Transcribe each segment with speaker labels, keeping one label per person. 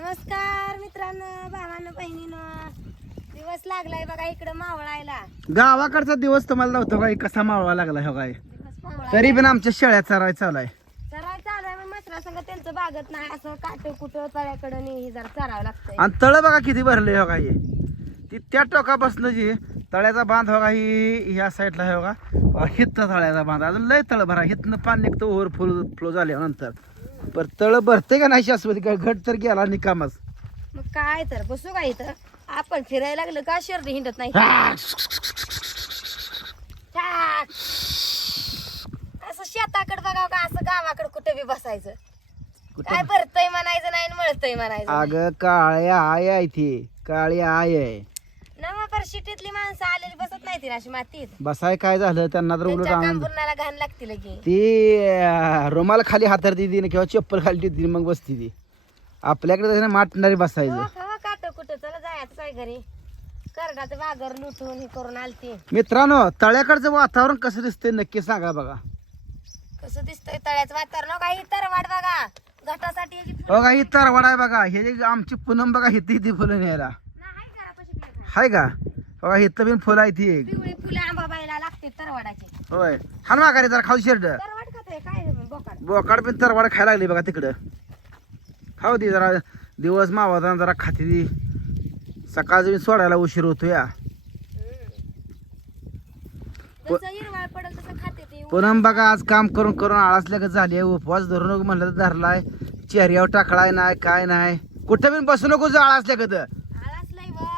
Speaker 1: नमस्कार मित्रांनो भावानं बहिणीनं. दिवस लागलाय बघा इकडं मावळायला.
Speaker 2: गावाकडचा दिवस तुम्हाला नव्हता काय कसा मावळा लागला हो काय
Speaker 1: दिवस
Speaker 2: तरी पण आमच्या शेळ्या चराय चालू आहे
Speaker 1: चराय चालू आहे मग मसरा संग त्यांचं बागत नाही असं काट कुठं तळ्याकडं नाही जरा चरावं लागतंय.
Speaker 2: आणि तळ बघा किती भरले हो काय ती त्या टोकापासून जी तळ्याचा बांध हो का ही ह्या साईडला हो का हित तळ्याचा बांध. अजून लय तळ भरा. हितनं पाणी निघतं ओव्हरफ्लो फ्लो झाल्यानंतर पर तळ भरते का नाही शाश्वती काय घट तर गेला निकामच
Speaker 1: मग काय तर बसू का इथं? आपण फिरायला लागलं का शर्दी हिंडत नाही? छाक. असं शेताकडे बघावं का? असं गावाकडे कुठे बी बसायचं? काय भरतय म्हणायचं नाही मळतय म्हणायचं.
Speaker 2: अग काळ्या आय आहे ती. काळी आय आहे.
Speaker 1: शिटीतली माणसं आलेली बसत नाही ती अशी मातीत.
Speaker 2: बसाय काय झालं? त्यांना तर उलट
Speaker 1: त्यांच्या
Speaker 2: आनंद
Speaker 1: कांबुरणाला घाण लागते लगी
Speaker 2: ती अं, रुमाल खाली हातरती ती किंवा चप्पल खाली ठेवती मग बसती ती. आपल्याकडे तसं नाही, माटणारी बसायचं.
Speaker 1: हो खावा काट कुठं? चला जायचं काय घरी. करडाचं बागर लुटून हे करून आलती.
Speaker 2: मित्रांनो तळ्याकडचं वातावरण कसं दिसतंय नक्की सांगा बघा.
Speaker 1: कसं दिसतंय तळ्याचं वातावरण? हो काही तरवाड बघा. घटासाठी याची फुलं
Speaker 2: हो ही तरवाड आहे बघा. हे जे आमची पूनम बघा हिती ती फुलं न्यायला.
Speaker 1: नाही घरापाशी.
Speaker 2: हाय का? का हिथं बिन फुलं आहे ती एक.
Speaker 1: पिवळी फुलं आंबाबाईला लागते तरवाडाची.
Speaker 2: होय. हा ना माघारी जरा खाऊ शर्ट
Speaker 1: तरवाड काय बोकाड?
Speaker 2: बोकाड बिन तरवाड खायला लागली बघा तिकडं. खाऊ ती जरा दिवस मावाचा जरा खाते ती. सकाळचं सोडायला उशीर होतो या.
Speaker 1: जसं हिरवाळ पडेल तसं खाते ती.
Speaker 2: पूनम बघा आज काम करून करून आळसल्या झाली उपवास धरू नको म्हणलं तर धरलाय. चेहऱ्यावर टाकलाय नाही काय नाही. कुठं बिन बसू नको आळसल्या
Speaker 1: लय वा.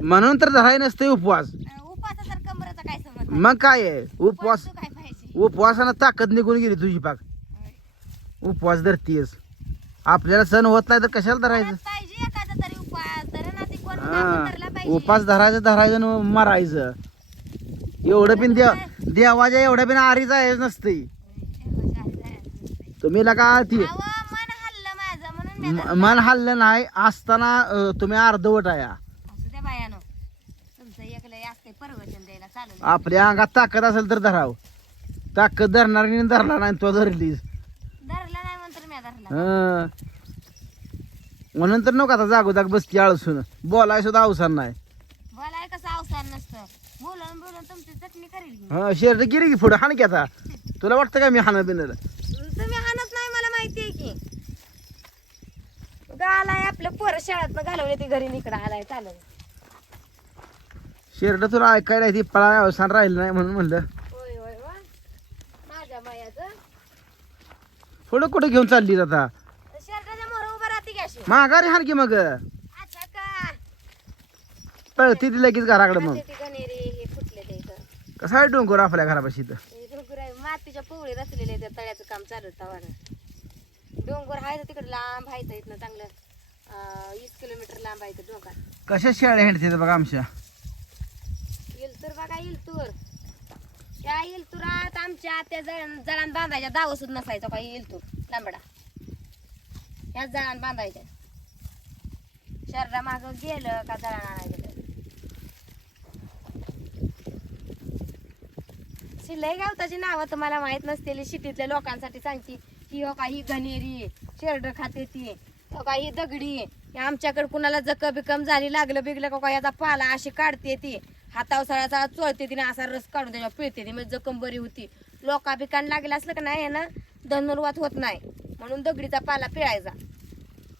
Speaker 2: म्हणून तर धराय नसते उपवास.
Speaker 1: अं, उपासा तर कमरेचा काय समज
Speaker 2: मग काय आहे? उपवास
Speaker 1: काय पाहिजे?
Speaker 2: उपवासानं ताकद निघून गेली तुझी पाक उपवास धरतीयस. आपल्याला सण होत नाही तर कशाला धरायचं?
Speaker 1: पाहिजे एखादा तरी उपास तर ना ती कोण
Speaker 2: हा
Speaker 1: धरला पाहिजे.
Speaker 2: उपास धरायचं धरायचं आणि मरायचं. एवढं बिन देव देवाच्या एवढं बिन आरीच आहे नसते तुम्ही लगा ती
Speaker 1: अहो, मन हल्लं माझं म्हणून मी
Speaker 2: म- मन हल्लं नाही असताना अं, तुम्ही अर्धवट आहे
Speaker 1: असू द्या बायानो तुमचं एकलं असते
Speaker 2: आपल्या अंगात ताकद असेल तर धराव. ताकद धरणारी धरला नाही तो धरलीस
Speaker 1: धरला नाही म्हणतर मी धरला.
Speaker 2: हं. म्हणून तर नको आता जागोजाग बसती आळसून. बोलाय सुद्धा अवसर नाही.
Speaker 1: बोलाय कसं अवसान नसतं. बोलून बोलून तुमची चटणी करील की.
Speaker 2: हा शेरड गिरी की पुढे हाण की आता. तुला वाटतं का मी हाणं बिनल?
Speaker 1: तुम्ही हाणत नाही मला माहिती आहे की. आलाय आपलं पोरं शाळेत घालवले ती घरी इकडं आलाय चालेल
Speaker 2: शेरड तुला ऐकायला ती पळा अवसान राहिलं नाही म्हणून म्हणलं.
Speaker 1: होय होय वा माझ्या मायाचं.
Speaker 2: पुढं कुठं घेऊन चालली आता?
Speaker 1: शर्टाच्या मोर उभं राहते की अशी.
Speaker 2: माघारी की मग.
Speaker 1: का?
Speaker 2: पळती ती लगेच घराकडे मग.
Speaker 1: माझे ते गणेरी हे फुटले ते इथं.
Speaker 2: कसा आहे डोंगर आपल्या घरापाशी
Speaker 1: हे डोंगर आहे. मातीच्या पोळी रचलेले त्या तळ्याचं काम चालू होतं डोंगर आहे तर तिकडे लांब आहे तर इथनं चांगलं अं, वीस किलोमीटर लांब आहे तर डोंगर.
Speaker 2: कशा शेळ्या हिंडते बघा आमच्या?
Speaker 1: इलतूर बघा इलतूर त्या इलतुरात आमच्या त्या जळान बांधायच्या दाव सुद्धा नसायचा काही इलतूर लांबडा. ह्या जळान बांधायच्या. शरीरा माग गेलं का जळान आणायला गेलं? गावताची नावं तुम्हाला माहीत नसतील. शिटीतल्या लोकांसाठी सांगते की हो का ही घनेरी शेरड खाते ती हो का ही दगडी आमच्याकडे कुणाला जक बिकम झाली लागलं बिगलं हो का याचा पाला अशी काढते ती. हातावर सळा चोळते तिने असा रस काढून त्याच्यावर पिळते ती. म्हणजे जखम बरी होती. लोका बिकान लागलं असलं का नाही ना धनुर्वात होत नाही. म्हणून दगडीचा पाला पिळायचा.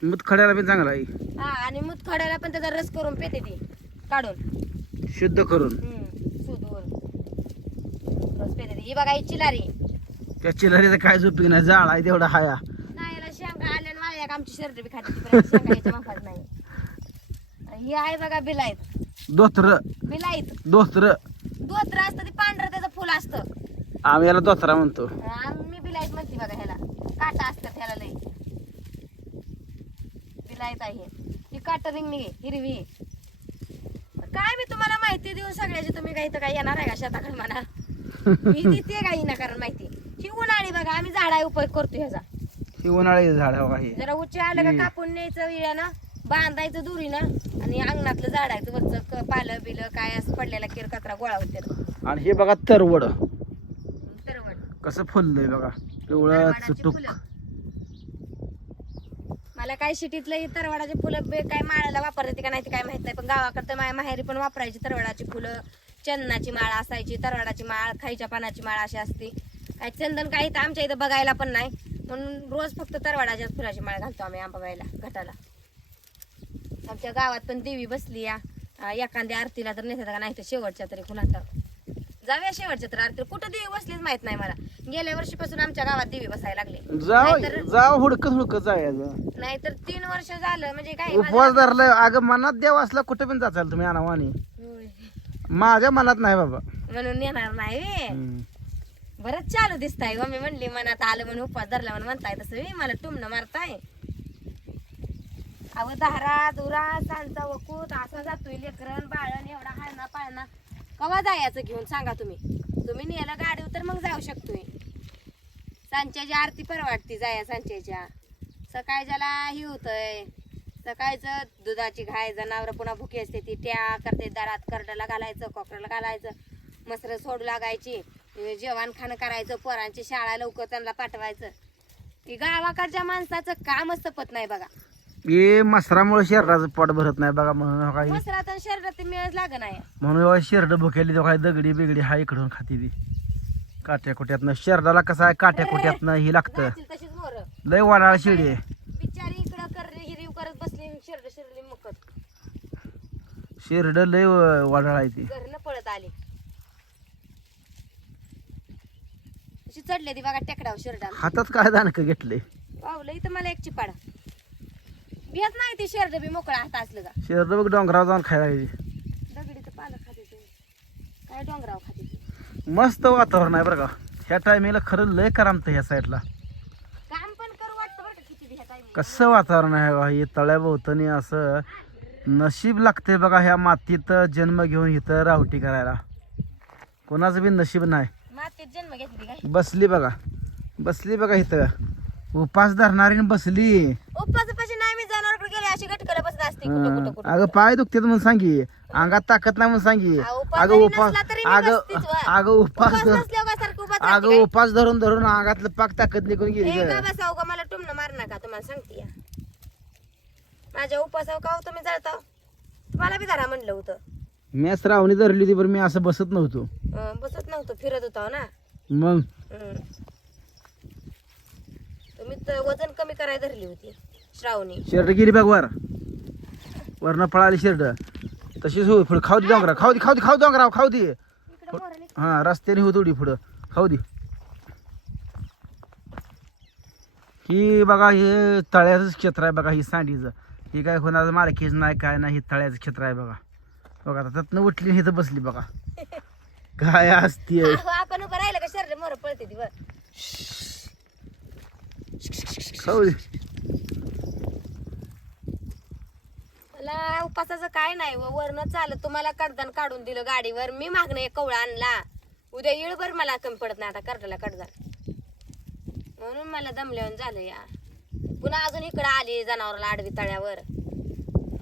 Speaker 2: मूत खड्याला पण चांगला आहे.
Speaker 1: हा आणि मुतखड्याला पण त्याचा रस करून पिते ती काढून.
Speaker 2: शुद्ध करून.
Speaker 1: हम्म, सुधून रस पिते ती. ही बघा ही चिलारी.
Speaker 2: त्या चिलारीचं काय झोपी नाही जाळ आहे तेवढा हाया.
Speaker 1: नाही याला शेंगा आल्या आणि वाळल्या का आमची शर्ट बी खाते ती, पण आमची शेंगा याच्या मापात नाही. आणि ही आहे बघा बिलाईत
Speaker 2: दोत्र दोत्र
Speaker 1: असतं ते पांढरं त्याचं फुल असतं.
Speaker 2: आम्ही याला दोत्रा म्हणतो.
Speaker 1: आम्ही बिलाईत म्हणते बघा ह्याला. काटा असतात ह्याला लई. बिलाईत आहे. ही काट रिंगणी हिरवी काय मी तुम्हाला माहिती देऊन सगळ्याची तुम्ही काही तर काय येणार आहे का शेताकडे म्हणा? मी देते काही ना कारण माहिती? ही उन्हाळी बघा आम्ही झाडा उपयोग करतो ह्याचा.
Speaker 2: ही उन्हाळी झाड आहे
Speaker 1: जरा उच्च आलं का. कापून न्यायचं विळ्यानं बांधायचं दुरीनं आणि अंगणातलं झाडायचं वरचं पालं बिलं काय असं पडलेला किर कचरा गोळा होते
Speaker 2: आणि हे बघा तरवड.
Speaker 1: तरवड.
Speaker 2: कसं फुललंय बघा. पिवळं चुटूक.
Speaker 1: मला काय शिटीतलं ही तरवाडाची फुलं काय माळाला वापरते का नाही ते काय माहीत नाही पण गावाकडे माझ्या माहेरी पण वापरायची तरवाडाची फुलं. चंदनाची माळ असायची तरवाडाची माळ खाईच्या पानाची माळ अशी असते. काय चंदन काही तर आमच्या इथं बघायला पण नाही. म्हणून रोज फक्त तरवाडाच्या फुलाची माळ घालतो आम्ही आंबाबाईला घटाला. आमच्या गावात पण देवी बसली या. एखाद्या आरतीला तर नेतात का नाही तर शेवटच्या तरी कुणाला जाऊया शेवटच्या तर आरतीला. कुठं देवी बसलीच माहीत नाही मला. गेल्या वर्षीपासून आमच्या गावात देवी बसायला लागले.
Speaker 2: जाव
Speaker 1: नाहीतर-
Speaker 2: जाव हुडकत हुडकत जायचं
Speaker 1: नाहीतर तीन वर्ष झालं म्हणजे काय
Speaker 2: उपवास धरलं अगं मनात देव असला कुठे पण जाचाल तुम्ही अनावानी
Speaker 1: होय.
Speaker 2: माझ्या मनात नाही बाबा.
Speaker 1: म्हणून येणार नाही व्हय.
Speaker 2: हम्म.
Speaker 1: बरंच चालू दिसताय मम्मी म्हणली मनात आलं म्हणून उपवास धरला म्हणून म्हणताय तसं व्हय, मला टुमणं मारताय. अव धारा दुरा सांचा वकूत असा जातोय लेकरण बाळण एवढा हाळणा पाळणा. कवा जायचं घेऊन सांगा तुम्ही? तुम्ही नेलं गाडीवर तर मग जाऊ शकतोय. सांच्याची आरती परवाडती जाया सांच्याच्या. सकाळच्याला ही होतंय सकाळचं दुधाची घाय जनावर पुन्हा भुकी असते ती ट्या करते दारात करडाला घालायचं कोकराला घालायचं मसर सोडू लागायची जेवण खाणं करायचं पोरांची शाळा लवकर त्यांना पाठवायचं. ती गावाकडच्या माणसाचं कामच पत नाही बघा.
Speaker 2: हे मसरामुळे शरीराचं पोट भरत नाही बघा म्हणून हो काही
Speaker 1: मसरात आणि शरीरात ते मिळच लाग नाही.
Speaker 2: म्हणून एवढा शेरड भुकेली तो काही दगडी बिगडी हा इकडून खाती ती. काट्या कुट्यातनं शरीराला कसं आहे काट्या कुट्यातनं ही लागतं.
Speaker 1: तशीच मोर.
Speaker 2: लय वाडाळ शिडी आहे.
Speaker 1: बिचारी इकडं कर हिरीव करत बसली शरड शिरली मुकत.
Speaker 2: शेरड लय वाडाळ आहे ती.
Speaker 1: घरनं पळत आली. चढले ती बघा टेकडाव शिरडा
Speaker 2: हातात काय दानकं घेतले?
Speaker 1: पावलं इथं मला एक चिपाडा. भियत नाही ती शेरड बी मोकळा हात असलं का?
Speaker 2: शेरड बघ डोंगरावर जाऊन खायला
Speaker 1: दगडीचं पानं खाते ते. काय डोंगराव खाते ते?
Speaker 2: मस्त वातावरण आहे बरं का. ह्या टायमिंगला खरं लय करामतं ह्या साईडला
Speaker 1: काम पण करू वाटतं बरं का किती बी ह्या टायमिंग
Speaker 2: कसं वातावरण आहे बघा हे तळ्याभोवतणी असं नशीब लागते बघा ह्या मातीत जन्म घेऊन इथं रावटी करायला. कोणाचं बी नशीब नाही.
Speaker 1: मातीत जन्म घेतली काय
Speaker 2: बसली बघा. बसली बघा इथं. उपास धरणारी बसली.
Speaker 1: मी जनावरकडे गेले अशी गटकला बसत असते कुठं कुठं
Speaker 2: हं.
Speaker 1: कुठं
Speaker 2: अगं पाय दुखतात म्हणून सांगी. अंगात ताकद नाही म्हणून सांगी.
Speaker 1: अहो, उपास
Speaker 2: अगं
Speaker 1: जरी
Speaker 2: उपास
Speaker 1: नसला तरी मी
Speaker 2: अगं
Speaker 1: बसतीच.
Speaker 2: अगं उपास
Speaker 1: उपास
Speaker 2: धर
Speaker 1: नसल्यावर काय सारखं उपास
Speaker 2: अगं उपास धरून धरून अंगातलं पाक ताकद निघून गेली ग.
Speaker 1: बसाव का मला टुमणं मार नका तुम्हाला सांगते या. माझ्या उपासाव का हो तुम्ही जळताव? तुम्हाला बी धरा म्हणलं होतं.
Speaker 2: मी श्रावणी धरली होती मी असं बसत नव्हतो.
Speaker 1: अं, बसत नव्हतं फिरत होता ना.
Speaker 2: मग?
Speaker 1: हं. तुम्ही तर वजन कमी करायला धरली होती. श्रावणी.
Speaker 2: शर्ट गेली बघ वर. वरनं पळाली शर्ट तशीच हो पुढे खाऊ दे डोंगरा खाऊ दे खाऊ दे खाऊ डोंगरा खाऊ दे. हा रस्त्याने हो थोडी पुढं. खाऊ दे. ही बघा हे तळ्याचंच क्षेत्र आहे बघा ही सांडीचं. ही काय कोणाचं मालकीच नाही काय नाही हे तळ्याचं क्षेत्र आहे बघा. बघा आता त्यातनं उठली इथं बसली बघा. काय असते
Speaker 1: अहो, आपण उभं राहिलं का शरीर मोर पळते ती वर.
Speaker 2: खाऊ दे.
Speaker 1: मला उपासाचं काय नाही व वरनं चालत तुम्हाला कडदान काढून दिलं गाडीवर. मी मागणं एक कवळा आणला. उद्या येळभर मला कमी पडत नाही आता कर्जाला कडदान. म्हणून मला दमल्यावर झालं या. पुन्हा अजून इकडं आली जनावराला आडवी तळ्यावर.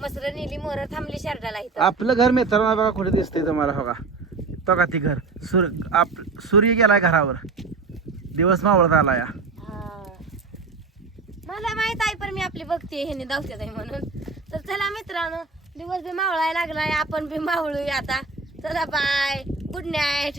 Speaker 1: मसर नेली मोर थांबली शर्टाला इथं.
Speaker 2: आपलं घर मित्रांनो बघा कुठे दिसतंय तुम्हाला बघा तो का ती घर? सूर आप सूर्य गेलाय घरावर. दिवस मावळत आला या.
Speaker 1: हा. मला माहीत आहे पण मी आपली बघते ह्याने आहे म्हणून. तर चला मित्रांनो दिवस बी मावळायला लागलाय आपण बी मावळूया आता. चला बाय गुड नाईट